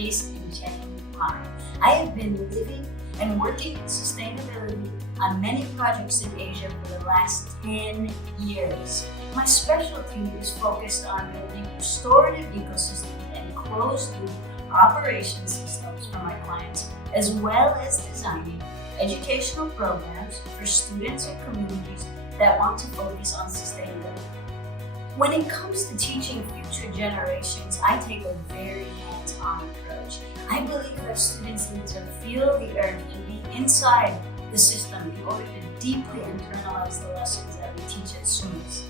based in Shanghai. I have been living and working in sustainability on many projects in Asia for the last 10 years. My specialty is focused on building restorative ecosystems and closed-loop operation systems for my clients, as well as designing educational programs for students and communities that want to focus on sustainability. When it comes to teaching future generations, I take a very hands-on approach. I believe that students need to feel the earth and be inside the system in order to deeply internalize the lessons that we teach at SUMAS.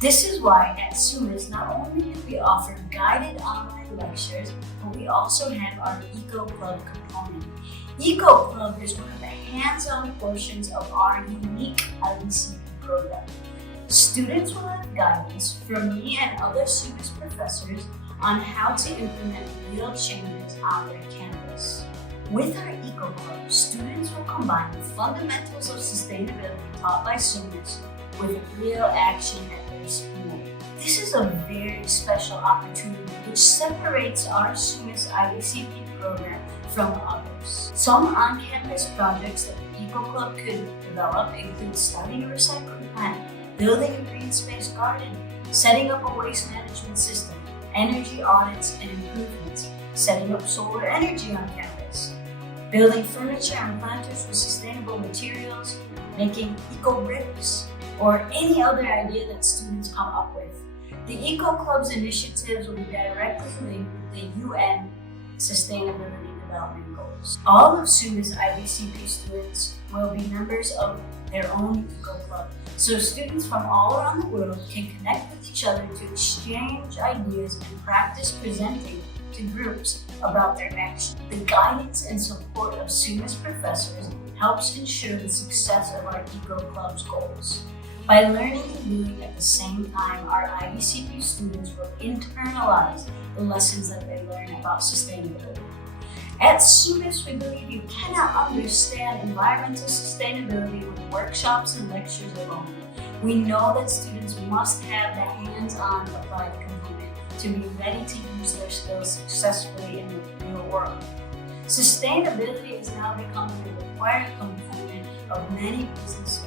This is why at SUMAS, not only do we offer guided online lectures, but we also have our Eco Club component. Eco Club is one of the hands-on portions of our unique IBCP program. Students will have guidance from me and other SUMAS professors on how to implement real changes on their campus. With our Eco Club, students will combine the fundamentals of sustainability taught by SUMAS with real action at their school. This is a very special opportunity which separates our SUMAS IBCP program from others. Some on-campus projects that the Eco Club could develop include starting a recycling plant, building a green space garden, setting up a waste management system, energy audits and improvements, setting up solar energy on campus, building furniture and planters with sustainable materials, making eco bricks, or any other idea that students come up with. The Eco Club's initiatives will be directly linked with the UN Sustainability Development Goals. All of SUMAS IBCP students will be members of their own Eco Club, so students from all around the world can connect with each other to exchange ideas and practice presenting to groups about their action. The guidance and support of SUMAS professors helps ensure the success of our Eco Club's goals. By learning and doing at the same time, our IBCP students will internalize the lessons that they learn about sustainability. At SUMAS, we believe you cannot understand environmental sustainability with workshops and lectures alone. We know that students must have the hands-on applied component to be ready to use their skills successfully in the real world. Sustainability is now becoming a required component of many businesses.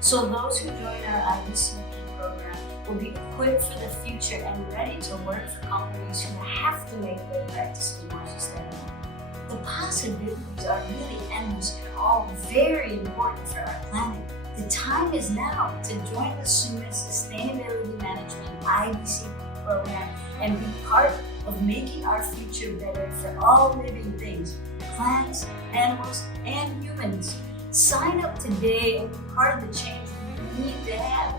So those who join our IBCP program will be equipped for the future and ready to work for companies who have to make their practices more sustainable. The possibilities are really endless and all very important for our planet. The time is now to join the SUMAS Sustainability Management IBCP program and be part of making our future better for all living things, plants, animals, and humans. Sign up today and be part of the change we need to have.